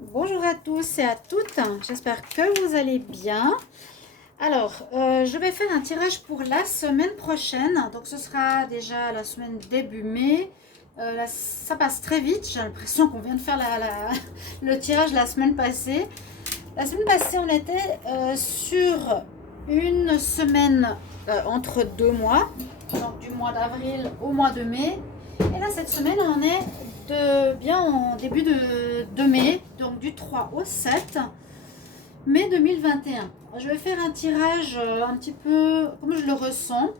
Bonjour à tous et à toutes, j'espère que vous allez bien. Alors, je vais faire un tirage pour la semaine prochaine, donc ce sera déjà la semaine début mai. Ça passe très vite, j'ai l'impression qu'on vient de faire le tirage la semaine passée. La semaine passée, on était sur une semaine entre 2 mois, donc du mois d'avril au mois de mai. Et là, cette semaine, on est bien en début de mai, donc du 3 au 7 mai 2021. Je vais faire un tirage un petit peu comme je le ressens.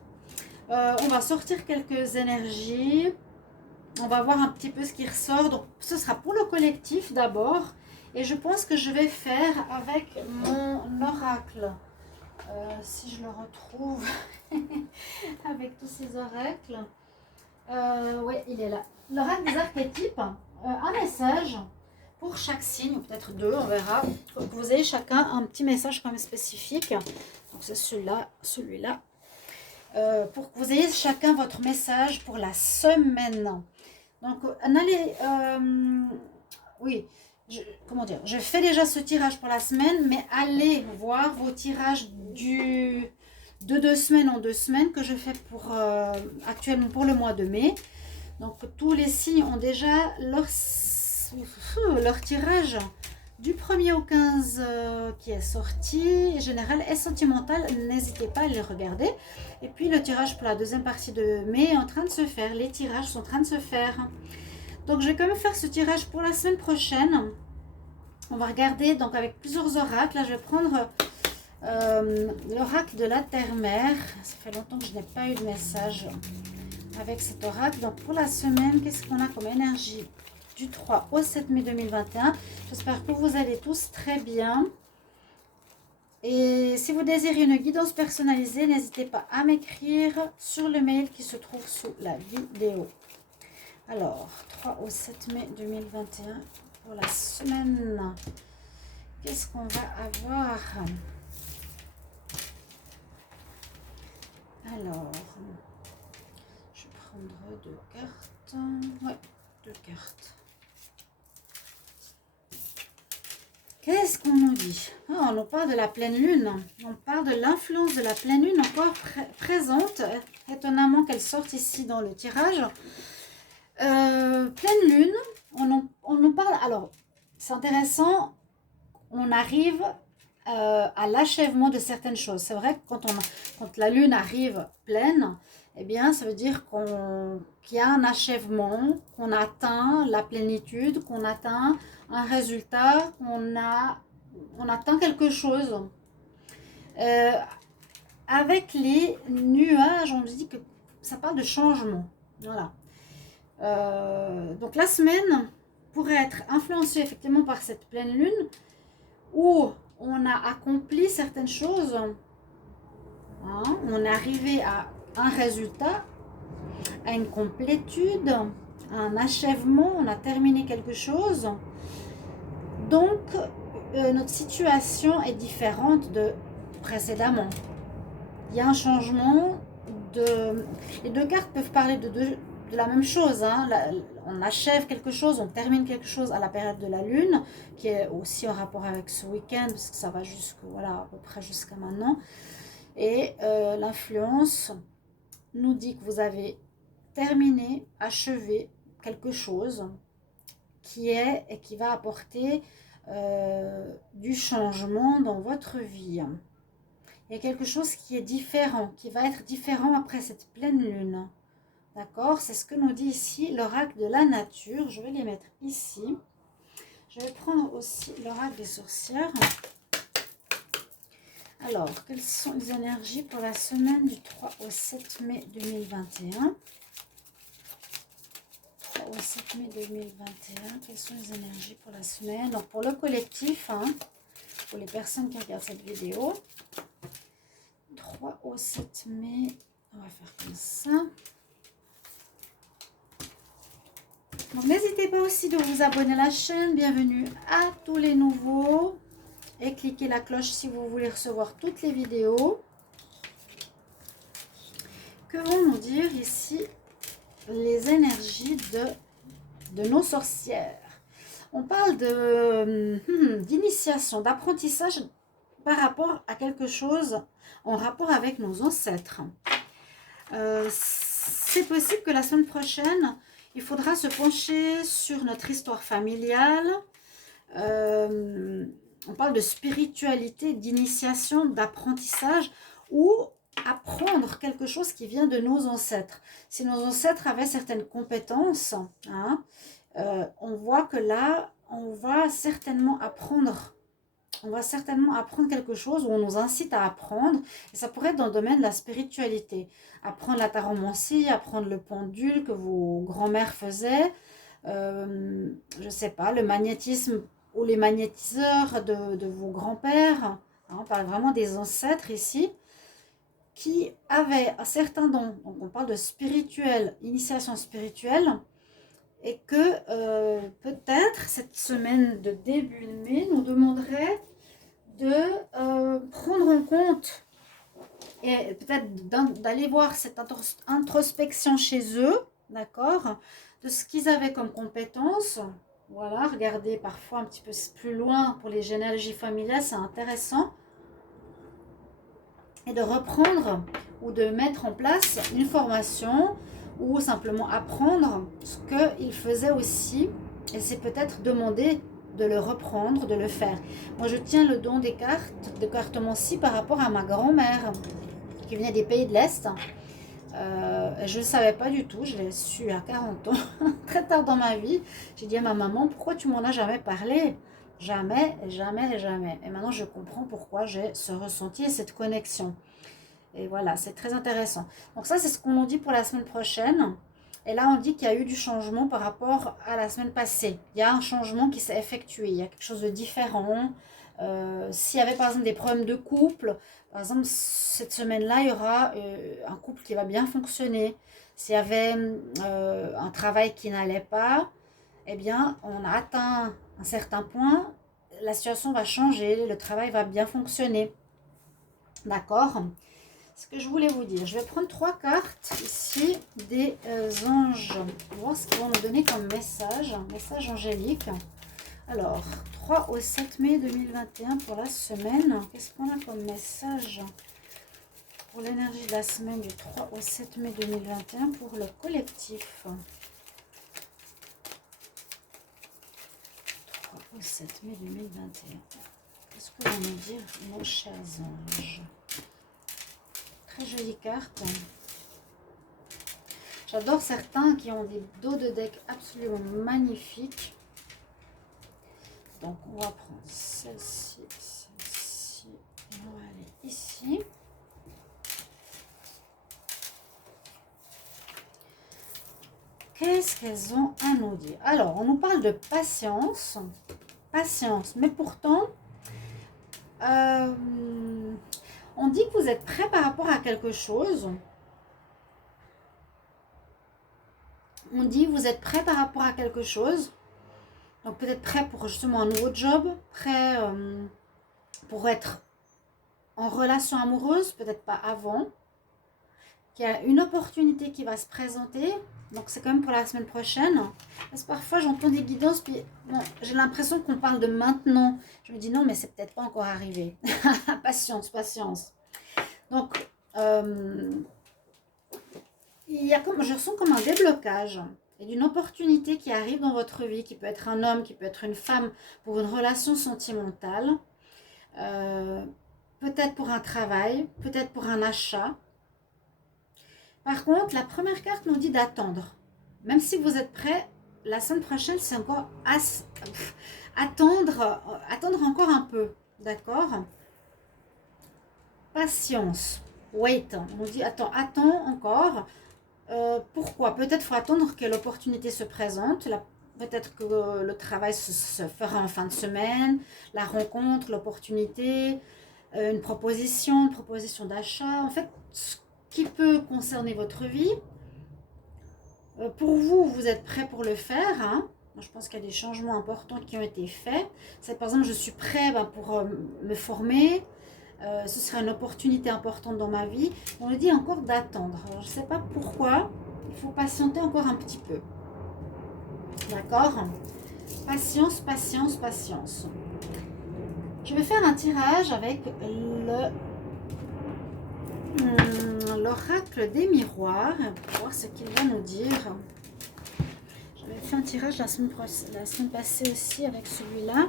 On va sortir quelques énergies. On va voir un petit peu ce qui ressort. Donc, ce sera pour le collectif d'abord. Et je pense que je vais faire avec mon oracle. Si je le retrouve avec tous ces oracles. Oui, il est là. L'oracle des archétypes. Un message pour chaque signe, ou peut-être deux, on verra. Que vous ayez chacun un petit message quand même spécifique. Donc, c'est celui-là. Pour que vous ayez chacun votre message pour la semaine. Donc, oui, comment dire, je fais déjà ce tirage pour la semaine, mais allez voir vos tirages de 2 semaines en 2 semaines que je fais actuellement pour le mois de mai. Donc, tous les signes ont déjà leur tirage du 1er au 15 qui est sorti, général et sentimental. N'hésitez pas à les regarder. Et puis, le tirage pour la deuxième partie de mai est en train de se faire. Les tirages sont en train de se faire. Donc, je vais quand même faire ce tirage pour la semaine prochaine. On va regarder donc avec plusieurs oracles. Là, je vais prendre l'oracle de la terre-mère. Ça fait longtemps que je n'ai pas eu de message avec cet oracle. Donc, pour la semaine, qu'est-ce qu'on a comme énergie du 3 au 7 mai 2021? J'espère que vous allez tous très bien. Et si vous désirez une guidance personnalisée, n'hésitez pas à m'écrire sur le mail qui se trouve sous la vidéo. Alors, 3 au 7 mai 2021 pour la semaine. Qu'est-ce qu'on va avoir? Alors, je vais prendre 2 cartes. Ouais, 2 cartes. Qu'est-ce qu'on nous dit? On nous parle de la pleine lune. On parle de l'influence de la pleine lune encore présente. Étonnamment qu'elle sorte ici dans le tirage. Pleine lune, on nous parle. Alors, c'est intéressant. On arrive à l'achèvement de certaines choses. C'est vrai que quand la lune arrive pleine, eh bien, ça veut dire qu'il y a un achèvement, qu'on atteint la plénitude, qu'on atteint un résultat, on atteint quelque chose. Avec les nuages, on dit que ça parle de changement. Voilà. Donc la semaine pourrait être influencée effectivement par cette pleine lune où on a accompli certaines choses, hein, on est arrivé à un résultat, à une complétude, à un achèvement, on a terminé quelque chose. Donc, notre situation est différente de précédemment. Il y a un changement Les deux cartes peuvent parler de la même chose. Hein. On achève quelque chose, on termine quelque chose à la période de la lune, qui est aussi en rapport avec ce week-end, parce que ça va à peu près jusqu'à maintenant. Et l'influence nous dit que vous avez terminé, achevé quelque chose qui va apporter du changement dans votre vie. Il y a quelque chose qui est différent, qui va être différent après cette pleine lune. D'accord? C'est ce que nous dit ici l'oracle de la nature. Je vais les mettre ici. Je vais prendre aussi l'oracle des sorcières. Alors, quelles sont les énergies pour la semaine du 3 au 7 mai 2021? 3 au 7 mai 2021, quelles sont les énergies pour la semaine? Donc, pour le collectif, hein, pour les personnes qui regardent cette vidéo, 3 au 7 mai, on va faire comme ça. Donc n'hésitez pas aussi de vous abonner à la chaîne. Bienvenue à tous les nouveaux. Et cliquez la cloche si vous voulez recevoir toutes les vidéos. Que vont nous dire ici les énergies de nos sorcières? On parle d'initiation, d'apprentissage par rapport à quelque chose en rapport avec nos ancêtres. C'est possible que la semaine prochaine, il faudra se pencher sur notre histoire familiale. On parle de spiritualité, d'initiation, d'apprentissage ou apprendre quelque chose qui vient de nos ancêtres. Si nos ancêtres avaient certaines compétences, hein, on voit que là, on va certainement apprendre quelque chose, ou on nous incite à apprendre, et ça pourrait être dans le domaine de la spiritualité. Apprendre la taromancie, apprendre le pendule que vos grands-mères faisaient, je ne sais pas, le magnétisme ou les magnétiseurs de vos grands-pères. Hein, on parle vraiment des ancêtres ici, qui avaient un certain don. Donc on parle de spirituel, initiation spirituelle, et que peut-être cette semaine de début mai nous demanderait de prendre en compte et peut-être d'aller voir cette introspection chez eux, d'accord, de ce qu'ils avaient comme compétences. Voilà, regardez parfois un petit peu plus loin pour les généalogies familiales, c'est intéressant. Et de reprendre ou de mettre en place une formation ou simplement apprendre ce qu'ils faisaient aussi. Et c'est peut-être demander de le reprendre, de le faire. Moi, je tiens le don des cartes, de cartomancie par rapport à ma grand-mère qui venait des pays de l'Est. Je ne le savais pas du tout, je l'ai su à 40 ans, très tard dans ma vie. J'ai dit à ma maman, pourquoi tu m'en as jamais parlé? Jamais, jamais, jamais. Et maintenant, je comprends pourquoi j'ai ce ressenti et cette connexion. Et voilà, c'est très intéressant. Donc ça, c'est ce qu'on nous dit pour la semaine prochaine. Et là, on dit qu'il y a eu du changement par rapport à la semaine passée. Il y a un changement qui s'est effectué. Il y a quelque chose de différent. S'il y avait par exemple des problèmes de couple, par exemple, cette semaine-là, il y aura un couple qui va bien fonctionner. S'il y avait un travail qui n'allait pas, eh bien, on a atteint un certain point, la situation va changer, le travail va bien fonctionner. D'accord? Ce que je voulais vous dire, je vais prendre 3 cartes ici des anges, pour voir ce qu'ils vont nous donner comme message angélique. Alors, 3 au 7 mai 2021 pour la semaine. Qu'est-ce qu'on a comme message pour l'énergie de la semaine du 3 au 7 mai 2021 pour le collectif? 3 au 7 mai 2021. Qu'est-ce que vont nous dire nos chers anges? Très jolie carte. J'adore certains qui ont des dos de deck absolument magnifiques. Donc, on va prendre celle-ci, celle-ci, et on va aller ici. Qu'est-ce qu'elles ont à nous dire? Alors, on nous parle de patience. Patience, mais pourtant, on dit que vous êtes prêt par rapport à quelque chose. On dit que vous êtes prêt par rapport à quelque chose. Donc peut-être prêt pour justement un nouveau job, prêt pour être en relation amoureuse, peut-être pas avant. Qu'il y a une opportunité qui va se présenter. Donc c'est quand même pour la semaine prochaine. Parce que parfois j'entends des guidances, puis bon, j'ai l'impression qu'on parle de maintenant. Je me dis non, mais c'est peut-être pas encore arrivé. Patience, patience. Donc je ressens comme un déblocage et d'une opportunité qui arrive dans votre vie, qui peut être un homme, qui peut être une femme, pour une relation sentimentale, peut-être pour un travail, peut-être pour un achat. Par contre, la première carte nous dit d'attendre. Même si vous êtes prêt, la semaine prochaine, c'est encore attendre encore un peu, d'accord? Patience, wait, on nous dit attends encore. Pourquoi? Peut-être faut attendre que l'opportunité se présente. Peut-être que le travail se fera en fin de semaine, la rencontre, l'opportunité, une proposition d'achat. En fait, ce qui peut concerner votre vie. Pour vous, vous êtes prêt pour le faire. Hein? Je pense qu'il y a des changements importants qui ont été faits. C'est par exemple, je suis prêt pour me former. Ce sera une opportunité importante dans ma vie. On nous dit encore d'attendre. Alors, je ne sais pas pourquoi. Il faut patienter encore un petit peu. D'accord? Patience, patience, patience. Je vais faire un tirage avec l'oracle des miroirs pour voir ce qu'il va nous dire. J'avais fait un tirage la semaine passée aussi avec celui-là.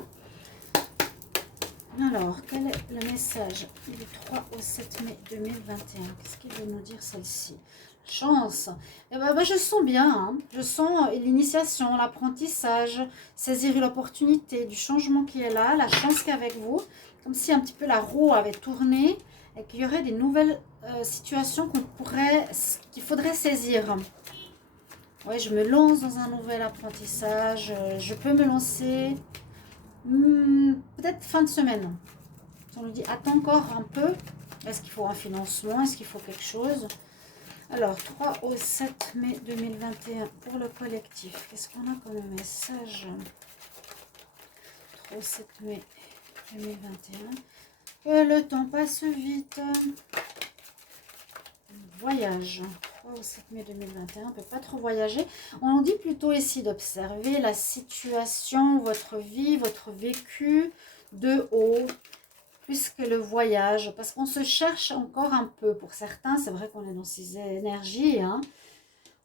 Alors, quel est le message du 3 au 7 mai 2021? Qu'est-ce qu'il veut nous dire celle-ci? Chance. Eh ben, je sens bien, hein. Je sens l'initiation, l'apprentissage, saisir l'opportunité du changement qui est là, la chance qui est avec vous. Comme si un petit peu la roue avait tourné et qu'il y aurait des nouvelles situations qu'il faudrait saisir. Oui, je me lance dans un nouvel apprentissage. Je peux me lancer peut-être fin de semaine. On nous dit attends encore un peu. Est-ce qu'il faut un financement? Est-ce qu'il faut quelque chose? Alors, 3 au 7 mai 2021 pour le collectif. Qu'est-ce qu'on a comme message? 3 au 7 mai 2021. Le temps passe vite. Voyage. 3 au 7 mai 2021. On ne peut pas trop voyager. On nous dit plutôt ici d'observer la situation, votre vie, votre vécu de haut, plus que le voyage. Parce qu'on se cherche encore un peu. Pour certains, c'est vrai qu'on est dans ces énergies. Hein.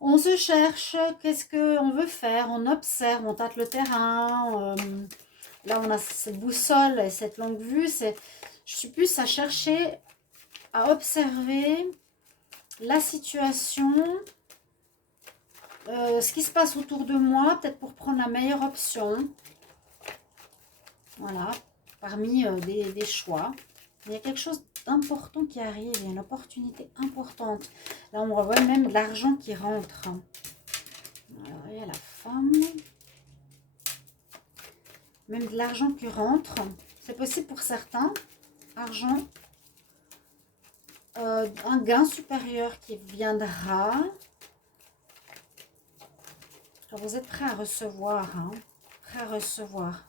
On se cherche. Qu'est-ce qu'on veut faire? On observe, on tâte le terrain. Là, on a cette boussole et cette longue vue. Je suis plus à chercher, à observer la situation, ce qui se passe autour de moi, peut-être pour prendre la meilleure option. Voilà, parmi des choix. Il y a quelque chose d'important qui arrive, il y a une opportunité importante. Là, on revoit même de l'argent qui rentre. Alors, il y a la femme. Même de l'argent qui rentre. C'est possible pour certains. Argent. Un gain supérieur qui viendra. Alors, vous êtes prêts à recevoir. Hein? Prêts à recevoir.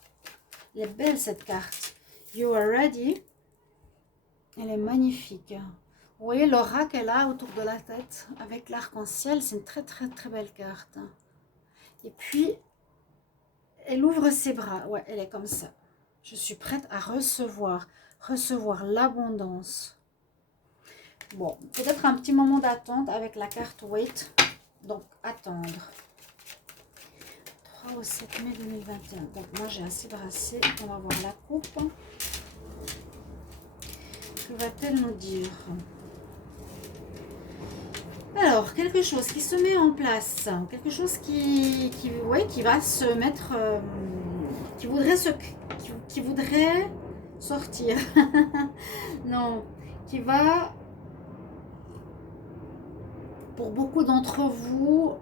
Elle est belle cette carte. You are ready. Elle est magnifique. Vous voyez l'aura qu'elle a autour de la tête avec l'arc-en-ciel. C'est une très très très belle carte. Et puis, elle ouvre ses bras. Ouais, elle est comme ça. Je suis prête à recevoir. Recevoir l'abondance. Bon, peut-être un petit moment d'attente avec la carte Wait. Donc, attendre. 3 au 7 mai 2021. Donc, moi, j'ai assez brassé. On va voir la coupe. Que va-t-elle nous dire? Alors, quelque chose qui se met en place. Quelque chose qui va se mettre... qui voudrait sortir. Non, qui va... pour beaucoup d'entre vous,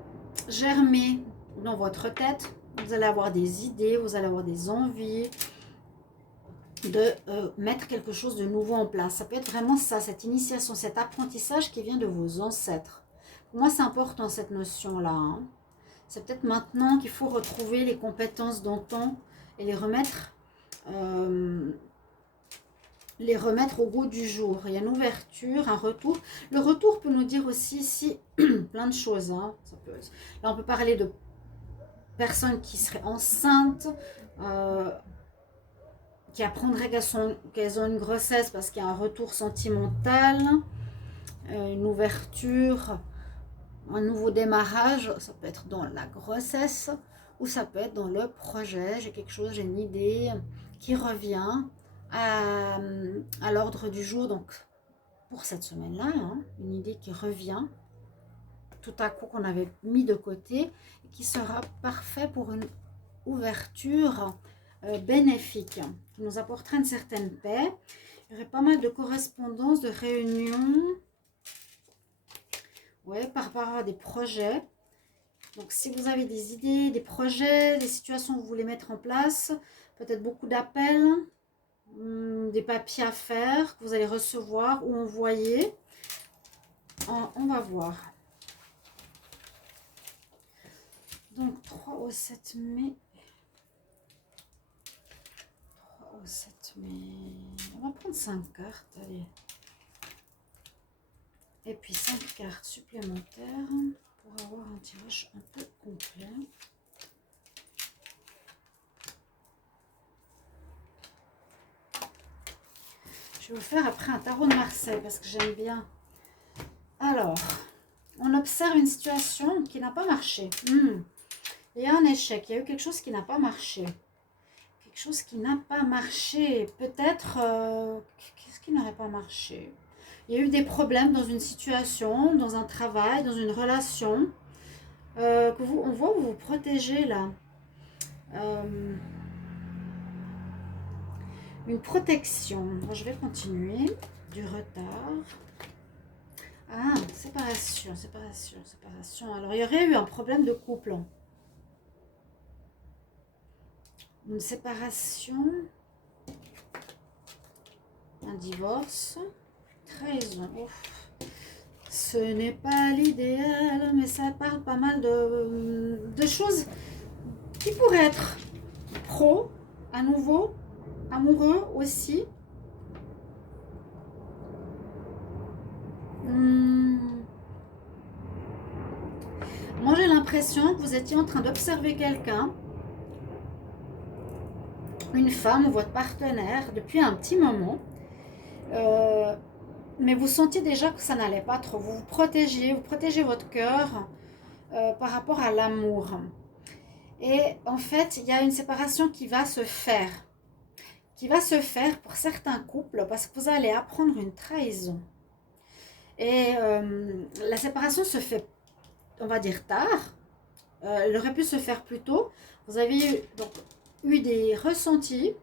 germer dans votre tête. Vous allez avoir des idées, vous allez avoir des envies de mettre quelque chose de nouveau en place. Ça peut être vraiment ça, cette initiation, cet apprentissage qui vient de vos ancêtres. Pour moi, c'est important cette notion-là. Hein. C'est peut-être maintenant qu'il faut retrouver les compétences d'antan et les remettre au goût du jour. Il y a une ouverture, un retour. Le retour peut nous dire aussi ici plein de choses. Hein. Là, on peut parler de personnes qui seraient enceintes, qui apprendraient qu'elles ont une grossesse parce qu'il y a un retour sentimental, une ouverture, un nouveau démarrage. Ça peut être dans la grossesse ou ça peut être dans le projet. J'ai quelque chose, j'ai une idée qui revient à l'ordre du jour, donc pour cette semaine-là, hein, une idée qui revient tout à coup qu'on avait mis de côté et qui sera parfait pour une ouverture bénéfique, qui nous apportera une certaine paix. Il y aurait pas mal de correspondances, de réunions, ouais, par rapport à des projets. Donc si vous avez des idées, des projets, des situations que vous voulez mettre en place, peut-être beaucoup d'appels, des papiers à faire que vous allez recevoir ou envoyer. On va voir. Donc 3 au 7 mai. 3 au 7 mai. On va prendre 5 cartes. Allez. Et puis 5 cartes supplémentaires pour avoir un tirage un peu complet. Je vais vous faire après un tarot de Marseille parce que j'aime bien. Alors, on observe une situation qui n'a pas marché. Il y a un échec, il y a eu quelque chose qui n'a pas marché. Quelque chose qui n'a pas marché. Peut-être, qu'est-ce qui n'aurait pas marché? Il y a eu des problèmes dans une situation, dans un travail, dans une relation. On voit vous vous protégez là. Une protection. Je vais continuer. Du retard. Ah, séparation, séparation, séparation. Alors, il y aurait eu un problème de couple. Une séparation. Un divorce. Trahison. Ouf. Ce n'est pas l'idéal, mais ça parle pas mal de choses qui pourraient être pro, à nouveau, amoureux aussi. Moi, j'ai l'impression que vous étiez en train d'observer quelqu'un, une femme ou votre partenaire, depuis un petit moment. Mais vous sentiez déjà que ça n'allait pas trop. Vous protégez votre cœur par rapport à l'amour. Et en fait, il y a une séparation qui va se faire. Qui va se faire pour certains couples parce que vous allez apprendre une trahison. Et la séparation se fait, on va dire, tard. Elle aurait pu se faire plus tôt. Vous avez donc eu des ressentis,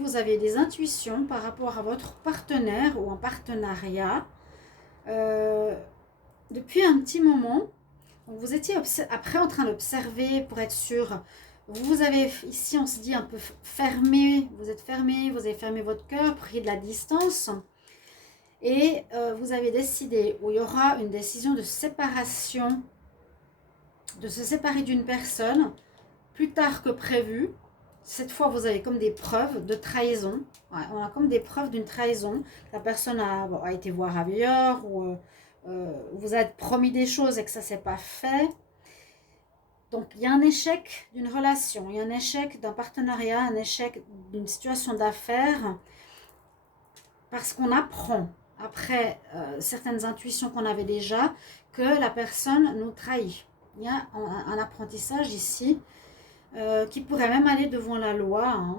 vous avez des intuitions par rapport à votre partenaire ou en partenariat depuis un petit moment. Donc vous étiez après en train d'observer pour être sûr. Vous avez ici, on se dit un peu fermé, vous êtes fermé, vous avez fermé votre cœur, pris de la distance. Et vous avez décidé, où il y aura une décision de séparation, de se séparer d'une personne plus tard que prévu. Cette fois, vous avez comme des preuves de trahison. Ouais, on a comme des preuves d'une trahison. La personne a été voir ailleurs ou vous a promis des choses et que ça ne s'est pas fait. Donc, il y a un échec d'une relation, il y a un échec d'un partenariat, un échec d'une situation d'affaires parce qu'on apprend, après certaines intuitions qu'on avait déjà, que la personne nous trahit. Il y a un apprentissage ici qui pourrait même aller devant la loi. Hein.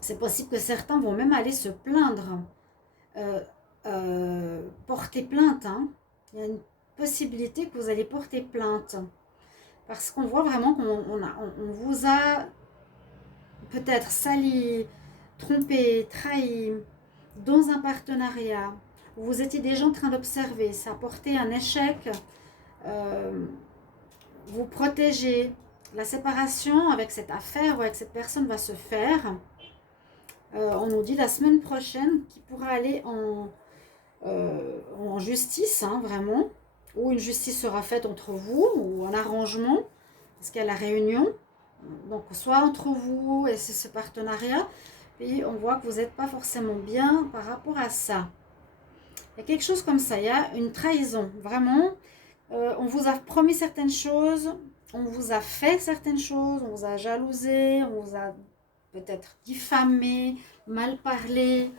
C'est possible que certains vont même aller se plaindre, porter plainte. Hein. Il y a une possibilité que vous allez porter plainte. Parce qu'on voit vraiment qu'on vous a peut-être sali, trompé, trahi dans un partenariat. Vous étiez déjà en train d'observer. Ça a porté un échec. Vous protégez. La séparation avec cette affaire ou avec cette personne va se faire. On nous dit la semaine prochaine qu'il pourra aller en justice, hein, vraiment. Ou une justice sera faite entre vous, ou un arrangement, parce qu'il y a la réunion. Donc, soit entre vous et ce partenariat, et on voit que vous n'êtes pas forcément bien par rapport à ça. Il y a quelque chose comme ça, il y a une trahison, vraiment. On vous a promis certaines choses, on vous a fait certaines choses, on vous a jalousé, on vous a peut-être diffamé, mal parlé,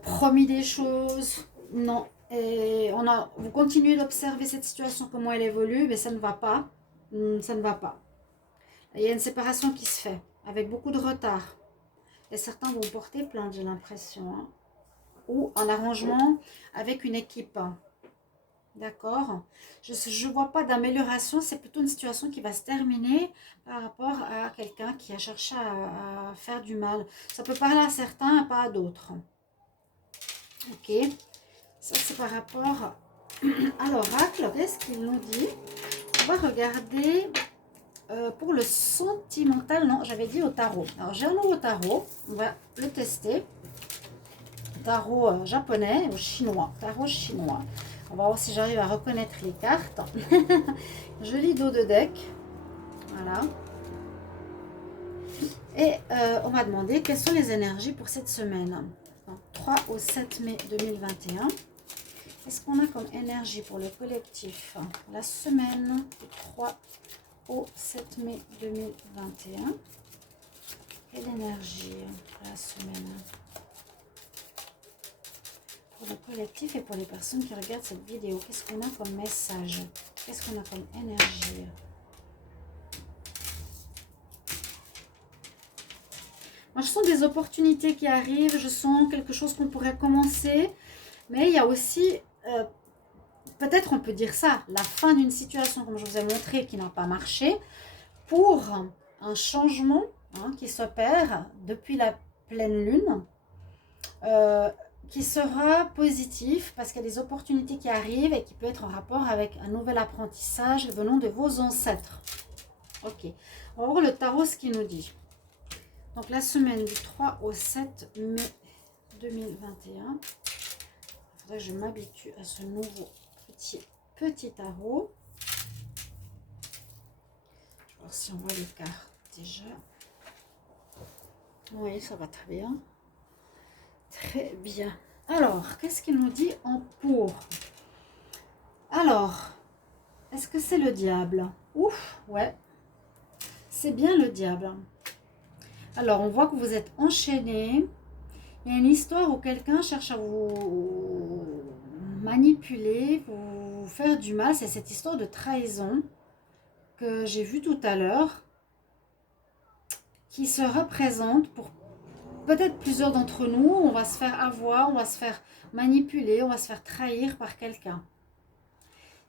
promis des choses. Non. Et vous continuez d'observer cette situation, comment elle évolue, mais ça ne va pas. Ça ne va pas. Il y a une séparation qui se fait, avec beaucoup de retard. Et certains vont porter plainte, j'ai l'impression. Hein. Ou un arrangement avec une équipe. D'accord. Je ne vois pas d'amélioration, c'est plutôt une situation qui va se terminer par rapport à quelqu'un qui a cherché à faire du mal. Ça peut parler à certains et pas à d'autres. Ok. Ça, c'est par rapport à l'oracle. Qu'est-ce qu'il nous dit? On va regarder pour le sentimental. Non, j'avais dit au tarot. Alors, j'ai un nouveau tarot. On va le tester. Tarot japonais ou chinois. Tarot chinois. On va voir si j'arrive à reconnaître les cartes. Joli dos de deck. Voilà. Et on m'a demandé quelles sont les énergies pour cette semaine. Donc, 3 au 7 mai 2021. Qu'est-ce qu'on a comme énergie pour le collectif? La semaine du 3 au 7 mai 2021. Quelle énergie pour la semaine pour le collectif et pour les personnes qui regardent cette vidéo? Qu'est-ce qu'on a comme message? Qu'est-ce qu'on a comme énergie? Moi, je sens des opportunités qui arrivent, je sens quelque chose qu'on pourrait commencer, mais il y a aussi, peut-être on peut dire ça, la fin d'une situation, comme je vous ai montré, qui n'a pas marché, pour un changement qui s'opère depuis la pleine lune, qui sera positif parce qu'il y a des opportunités qui arrivent et qui peut être en rapport avec un nouvel apprentissage venant de vos ancêtres. Ok, on va voir le tarot ce qu'il nous dit. Donc la semaine du 3 au 7 mai 2021. Il faudrait que je m'habitue à ce nouveau petit tarot. Je vais voir si on voit les cartes déjà. Oui, ça va très bien. Très bien. Alors, qu'est-ce qu'il nous dit en pour? Alors, est-ce que c'est le diable? Ouf, ouais. C'est bien le diable. Alors, on voit que vous êtes enchaîné. Il y a une histoire où quelqu'un cherche à vous manipuler, vous faire du mal. C'est cette histoire de trahison que j'ai vue tout à l'heure, qui se représente pour peut-être plusieurs d'entre nous. On va se faire avoir, on va se faire manipuler, on va se faire trahir par quelqu'un.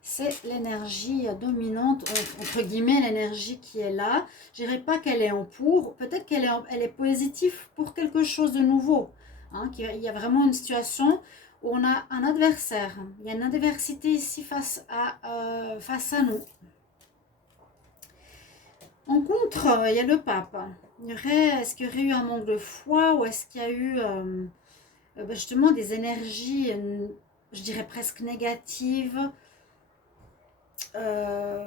C'est l'énergie dominante, entre guillemets, l'énergie qui est là. Je dirais pas qu'elle est en pour, peut-être qu'elle est positive pour quelque chose de nouveau. Il y a vraiment une situation où on a un adversaire. Il y a une adversité ici face à nous. En contre, il y a le pape. Est-ce qu'il y aurait eu un manque de foi ou est-ce qu'il y a eu justement des énergies, je dirais presque négatives, à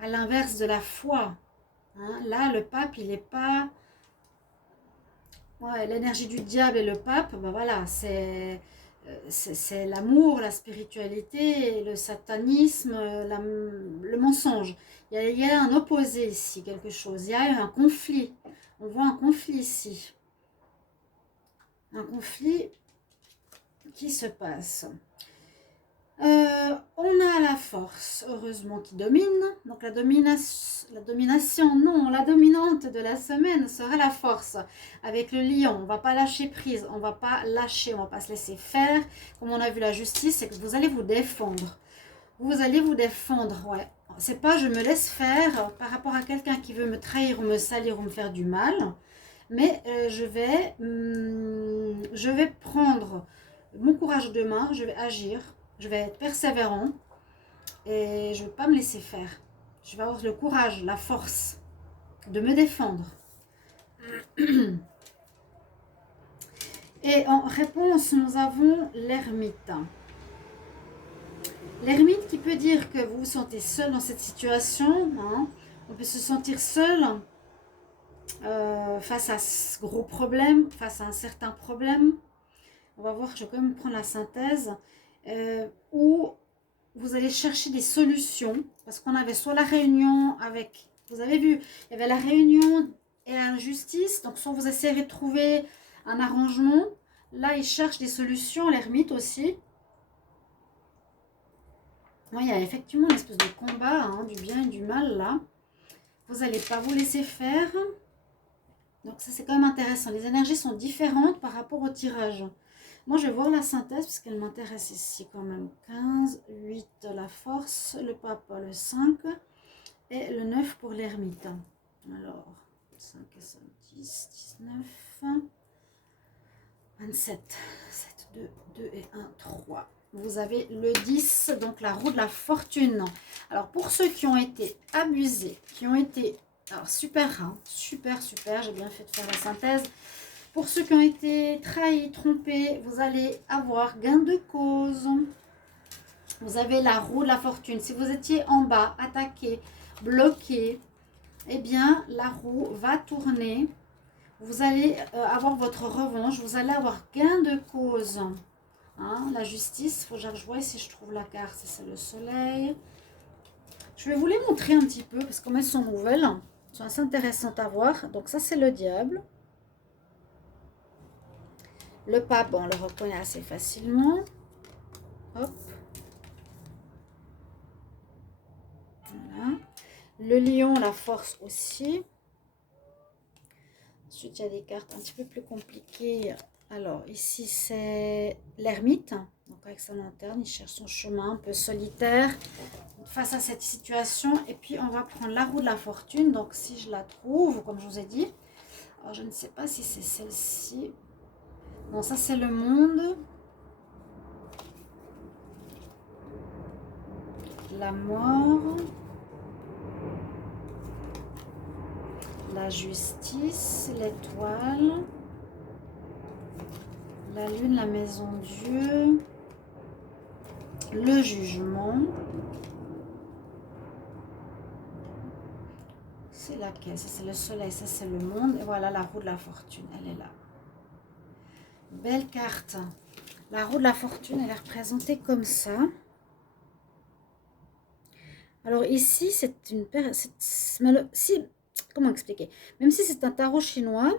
l'inverse de la foi. Là, le pape, il n'est pas... Ouais, l'énergie du diable et le pape, ben voilà, c'est l'amour, la spiritualité, le satanisme, le mensonge. Il y a un opposé ici, quelque chose. Il y a un conflit. On voit un conflit ici. Un conflit qui se passe. On a la force, heureusement, qui domine. Donc la domination, non, la dominante de la semaine sera la force. Avec le lion, on ne va pas lâcher prise, on ne va pas lâcher, on ne va pas se laisser faire. Comme on a vu la justice, c'est que vous allez vous défendre. Vous allez vous défendre, ouais. C'est pas je me laisse faire par rapport à quelqu'un qui veut me trahir ou me salir ou me faire du mal. Mais je vais prendre mon courage de main, je vais agir. Je vais être persévérant et je ne vais pas me laisser faire. Je vais avoir le courage, la force de me défendre. Et en réponse, nous avons l'ermite. L'ermite qui peut dire que vous vous sentez seul dans cette situation. On peut se sentir seul face à ce gros problème, face à un certain problème. On va voir, je vais quand même prendre la synthèse. Où vous allez chercher des solutions, parce qu'on avait soit la réunion avec, vous avez vu, il y avait la réunion et la justice, donc soit vous essayez de trouver un arrangement, là il cherche des solutions, l'ermite aussi. Moi, il y a effectivement une espèce de combat, du bien et du mal là, vous n'allez pas vous laisser faire, donc ça c'est quand même intéressant, les énergies sont différentes par rapport au tirage. Moi, je vais voir la synthèse parce qu'elle m'intéresse ici quand même. 15, 8, la force, le papa, le 5 et le 9 pour l'ermite. Alors, 5 et 5, 10, 19, 27, 7, 2, 2 et 1, 3. Vous avez le 10, donc la roue de la fortune. Alors, pour ceux qui ont été abusés, qui ont été... Alors, super, super, j'ai bien fait de faire la synthèse. Pour ceux qui ont été trahis, trompés, vous allez avoir gain de cause. Vous avez la roue de la fortune. Si vous étiez en bas, attaqué, bloqué, eh bien, la roue va tourner. Vous allez avoir votre revanche. Vous allez avoir gain de cause. La justice, il faut que je vois si je trouve la carte. C'est le soleil. Je vais vous les montrer un petit peu parce que comme elles sont nouvelles. sont assez intéressantes à voir. Donc ça, c'est le diable. Le pape, bon, on le reconnaît assez facilement. Hop. Voilà. Le lion, la force aussi. Ensuite, il y a des cartes un petit peu plus compliquées. Alors, ici, c'est l'ermite. Donc, avec sa lanterne, il cherche son chemin un peu solitaire face à cette situation. Et puis, on va prendre la roue de la fortune. Donc, si je la trouve, comme je vous ai dit. Alors, je ne sais pas si c'est celle-ci. Non, ça, c'est le monde. La mort. La justice, l'étoile, la lune, la maison Dieu, le jugement. C'est laquelle? Ça, c'est le soleil, ça, c'est le monde. Et voilà, la roue de la fortune, elle est là. Belle carte. La roue de la fortune, elle est représentée comme ça. Alors ici, c'est une paire... Si, comment expliquer? Même si c'est un tarot chinois,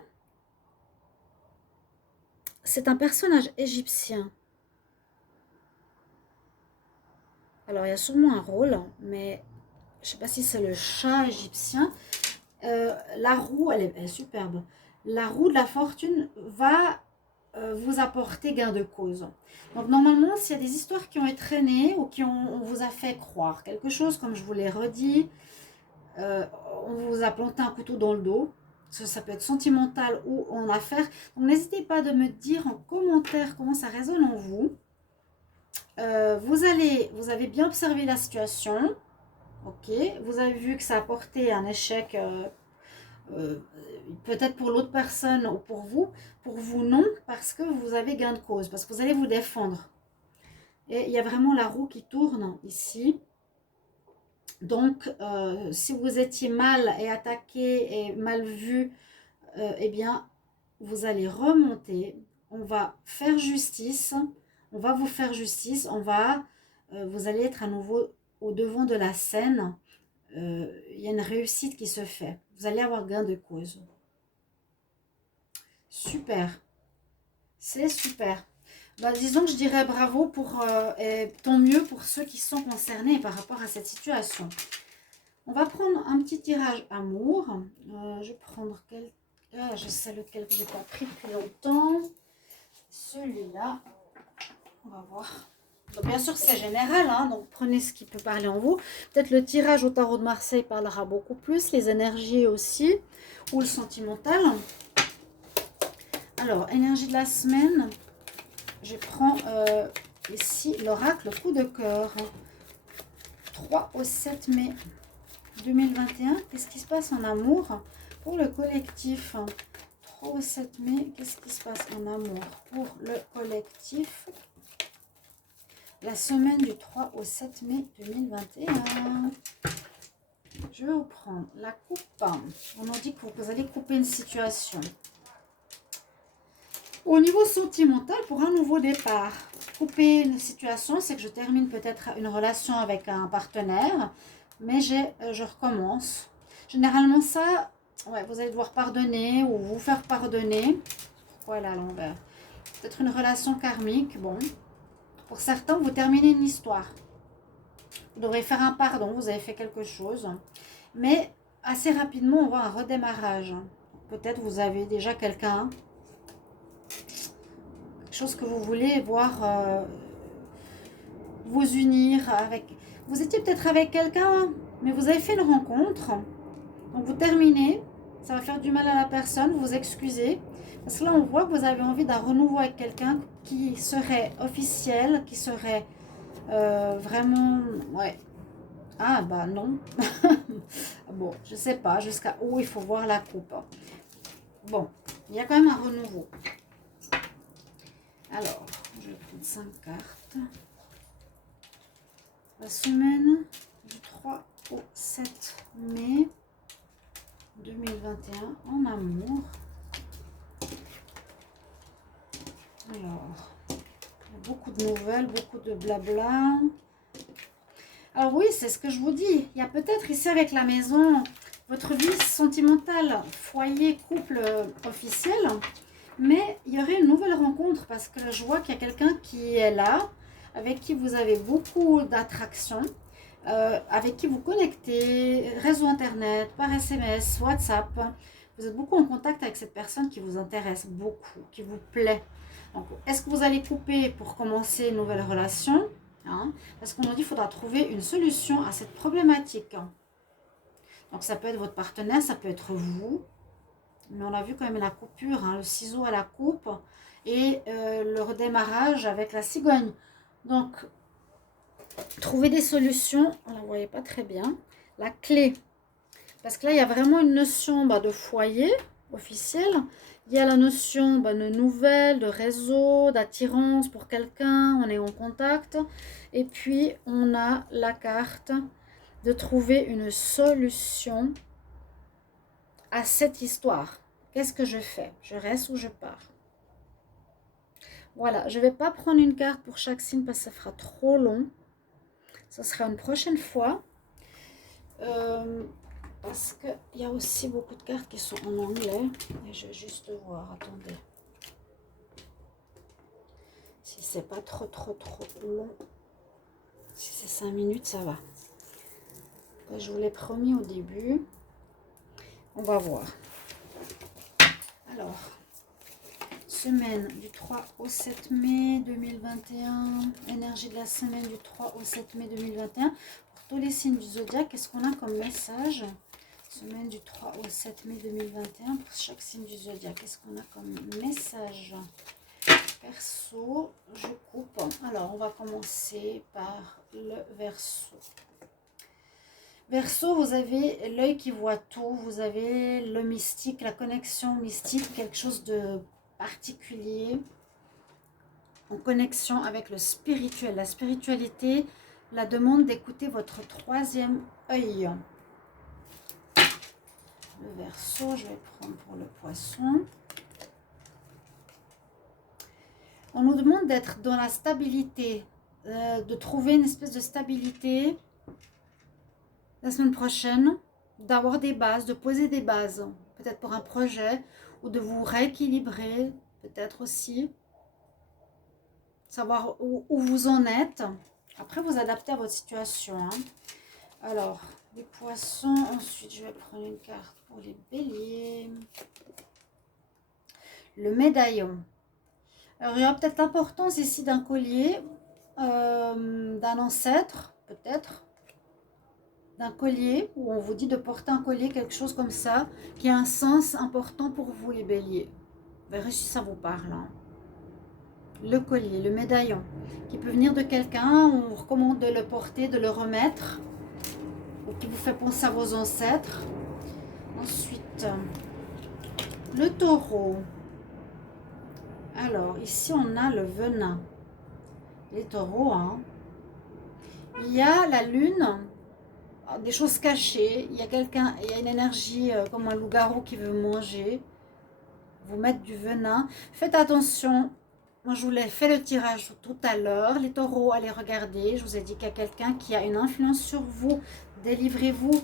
c'est un personnage égyptien. Alors, il y a sûrement un rôle, mais je ne sais pas si c'est le chat égyptien. La roue, elle est superbe. La roue de la fortune va vous apporter gain de cause. Donc, normalement, s'il y a des histoires qui ont été traînées ou on vous a fait croire quelque chose, comme je vous l'ai redit, on vous a planté un couteau dans le dos. Ça peut être sentimental ou en affaires. Donc, n'hésitez pas de me dire en commentaire comment ça résonne en vous. Vous avez bien observé la situation. Ok, vous avez vu que ça a apporté un échec, peut-être pour l'autre personne ou pour vous non, parce que vous avez gain de cause, parce que vous allez vous défendre. Et il y a vraiment la roue qui tourne ici. Donc, si vous étiez mal et attaqué et mal vu, eh bien, vous allez remonter. On va faire justice. On va vous faire justice. Vous allez être à nouveau au devant de la scène. Il y a une réussite qui se fait. Vous allez avoir gain de cause. Super. C'est super. Bah, disons que je dirais bravo et tant mieux pour ceux qui sont concernés par rapport à cette situation. On va prendre un petit tirage amour. Je vais prendre je sais lequel que je n'ai pas pris depuis longtemps. Celui-là. On va voir. Donc, bien sûr, c'est général, hein, donc prenez ce qui peut parler en vous. Peut-être le tirage au tarot de Marseille parlera beaucoup plus, les énergies aussi, ou le sentimental. Alors, énergie de la semaine, je prends ici l'oracle coup de cœur. 3 au 7 mai 2021, qu'est-ce qui se passe en amour pour le collectif? 3 au 7 mai, qu'est-ce qui se passe en amour pour le collectif? La semaine du 3 au 7 mai 2021. Je vais vous prendre la coupe. On nous dit que vous allez couper une situation. Au niveau sentimental, pour un nouveau départ, couper une situation, c'est que je termine peut-être une relation avec un partenaire, mais je recommence. Généralement, ça, ouais, vous allez devoir pardonner ou vous faire pardonner. Pourquoi elle est à l'envers? Peut-être une relation karmique, bon. Pour certains, vous terminez une histoire. Vous devrez faire un pardon, vous avez fait quelque chose. Mais assez rapidement, on voit un redémarrage. Peut-être vous avez déjà quelque chose que vous voulez voir vous unir avec. Vous étiez peut-être avec quelqu'un, mais vous avez fait une rencontre. Donc vous terminez, ça va faire du mal à la personne, vous excusez. Parce que là, on voit que vous avez envie d'un renouveau avec quelqu'un qui serait officiel, qui serait vraiment... Ouais. Ah, bah non. Bon, je sais pas jusqu'à où il faut voir la coupe. Bon, il y a quand même un renouveau. Alors, je vais prendre 5 cartes. La semaine du 3 au 7 mai 2021 en amour. Alors, il y a beaucoup de nouvelles, beaucoup de blabla. Alors oui, c'est ce que je vous dis. Il y a peut-être ici avec la maison votre vie sentimentale, foyer, couple officiel. Mais il y aurait une nouvelle rencontre parce que je vois qu'il y a quelqu'un qui est là, avec qui vous avez beaucoup d'attraction, avec qui vous connectez, réseau internet, par SMS, WhatsApp. Vous êtes beaucoup en contact avec cette personne qui vous intéresse beaucoup, qui vous plaît. Donc, est-ce que vous allez couper pour commencer une nouvelle relation, hein? Parce qu'on nous dit qu'il faudra trouver une solution à cette problématique. Donc, ça peut être votre partenaire, ça peut être vous. Mais on a vu quand même la coupure, hein, le ciseau à la coupe et le redémarrage avec la cigogne. Donc, trouver des solutions, on ne la voyait pas très bien. La clé, parce que là, il y a vraiment une notion de foyer officiel. Il y a la notion de nouvelles, de réseau, d'attirance pour quelqu'un, on est en contact. Et puis, on a la carte de trouver une solution à cette histoire. Qu'est-ce que je fais? Je reste ou je pars? Voilà, je ne vais pas prendre une carte pour chaque signe parce que ça fera trop long. Ce sera une prochaine fois. Parce qu'il y a aussi beaucoup de cartes qui sont en anglais. Et je vais juste voir, attendez. Si c'est pas trop long. Si c'est 5 minutes, ça va. Je vous l'ai promis au début. On va voir. Alors, semaine du 3 au 7 mai 2021. Énergie de la semaine du 3 au 7 mai 2021. Pour tous les signes du zodiaque, qu'est-ce qu'on a comme message? Semaine du 3 au 7 mai 2021. Pour chaque signe du zodiaque, qu'est-ce qu'on a comme message? Verseau, je coupe. Alors, on va commencer par le Verseau. Verseau, vous avez l'œil qui voit tout, vous avez le mystique, la connexion mystique, quelque chose de particulier, en connexion avec le spirituel. La spiritualité, la demande d'écouter votre troisième œil. Le Verseau, je vais prendre pour le Poisson. On nous demande d'être dans la stabilité, de trouver une espèce de stabilité la semaine prochaine, d'avoir des bases, de poser des bases, peut-être pour un projet, ou de vous rééquilibrer, peut-être aussi, savoir où vous en êtes. Après, vous adaptez à votre situation, hein. Alors, les Poissons, ensuite, je vais prendre une carte pour les Béliers. Le Médaillon. Alors, il y aura peut-être l'importance ici d'un collier, d'un ancêtre, peut-être, d'un collier, où on vous dit de porter un collier, quelque chose comme ça, qui a un sens important pour vous, les béliers. Vous verrez si ça vous parle, hein. Le collier, le médaillon, qui peut venir de quelqu'un, on vous recommande de le porter, de le remettre, ou qui vous fait penser à vos ancêtres. Ensuite, le taureau. Alors, ici, on a le venin. Les taureaux, hein. Il y a la lune, des choses cachées. Il y a quelqu'un, il y a une énergie comme un loup-garou qui veut manger, vous mettre du venin. Faites attention. Moi, je vous l'ai fait le tirage tout à l'heure. Les taureaux, allez regarder. Je vous ai dit qu'il y a quelqu'un qui a une influence sur vous. Délivrez-vous.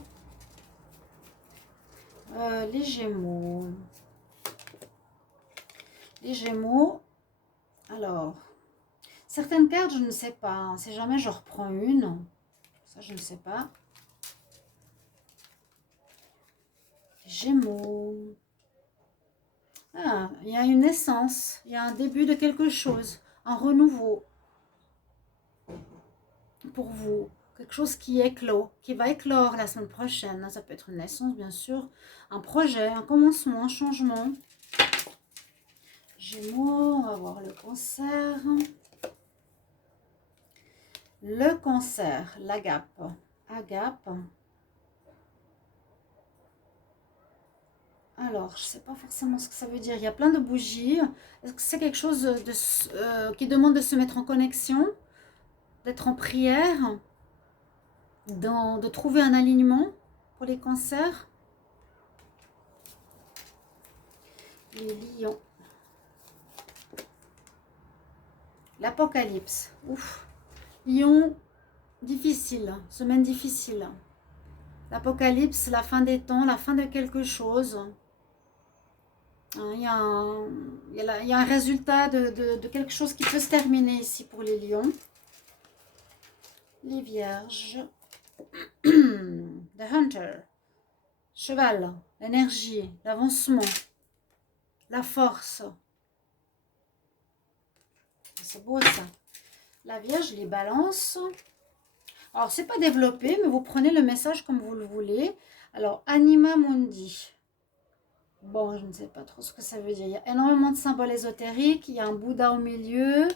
Les Gémeaux. Les Gémeaux. Alors, certaines cartes, je ne sais pas, hein. Si jamais je reprends une, ça, je ne sais pas. Gémeaux. Ah, il y a une naissance, il y a un début de quelque chose, un renouveau pour vous, quelque chose qui éclot, qui va éclore la semaine prochaine. Ça peut être une naissance, bien sûr, un projet, un commencement, un changement. Gémeaux, on va voir le Cancer. Le Cancer, l'agape. Agape. Alors, je ne sais pas forcément ce que ça veut dire. Il y a plein de bougies. Est-ce que c'est quelque chose qui demande de se mettre en connexion, d'être en prière, de trouver un alignement pour les cancers? Les lions. L'Apocalypse. Ouf. Lion, difficile. Semaine difficile. L'apocalypse, la fin des temps, la fin de quelque chose. Il y a un résultat de quelque chose qui peut se terminer ici pour les lions. Les vierges. The Hunter. Cheval, l'énergie, l'avancement, la force. C'est beau ça. La Vierge, les balances. Alors, c'est pas développé, mais vous prenez le message comme vous le voulez. Alors, Anima Mundi. Bon, je ne sais pas trop ce que ça veut dire. Il y a énormément de symboles ésotériques. Il y a un Bouddha au milieu.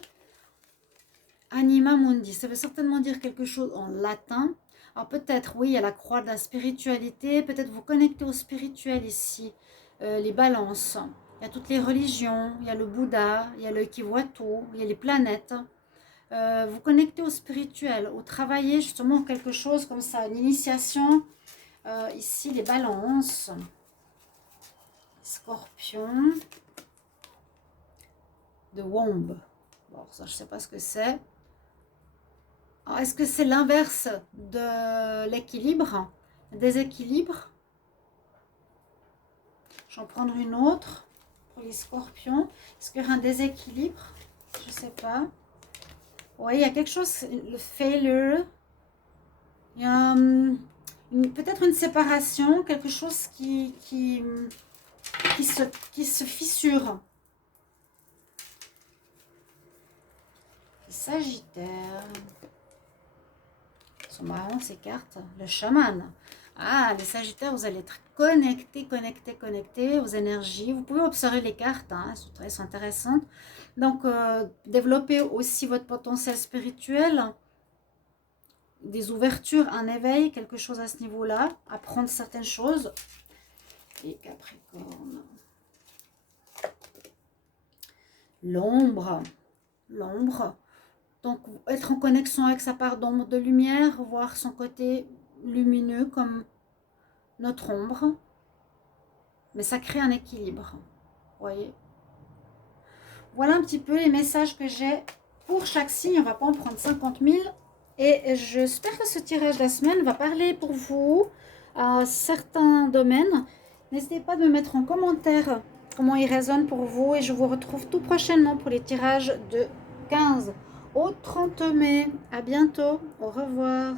Anima Mundi, ça veut certainement dire quelque chose en latin. Alors peut-être, oui, il y a la croix de la spiritualité. Peut-être vous connectez au spirituel ici. Les balances. Il y a toutes les religions. Il y a le Bouddha. Il y a l'œil qui voit tout. Il y a les planètes. Vous connectez au spirituel. Ou travailler justement quelque chose comme ça. Une initiation. Ici, les balances. Scorpion. De Womb. Bon, ça, je ne sais pas ce que c'est. Est-ce que c'est l'inverse de l'équilibre? Déséquilibre? Je vais en prendre une autre pour les scorpions. Est-ce qu'il y aura un déséquilibre? Je ne sais pas. Oui, il y a quelque chose, le failure. Il y a peut-être une séparation, quelque chose qui se fissure. Les Sagittaires. Sont marrants ces cartes. Le chaman. Ah, les Sagittaires, vous allez être connectés aux énergies. Vous pouvez observer les cartes, hein, elles sont très intéressantes. Donc, développer aussi votre potentiel spirituel, des ouvertures, un éveil, quelque chose à ce niveau-là, apprendre certaines choses. Et Capricorne. L'ombre. L'ombre. Donc, être en connexion avec sa part d'ombre de lumière, voir son côté lumineux comme notre ombre. Mais ça crée un équilibre. Vous voyez? Voilà un petit peu les messages que j'ai pour chaque signe. On ne va pas en prendre 50 000. Et j'espère que ce tirage de la semaine va parler pour vous à certains domaines. N'hésitez pas de me mettre en commentaire comment il résonne pour vous. Et je vous retrouve tout prochainement pour les tirages de 15 au 30 mai. À bientôt. Au revoir.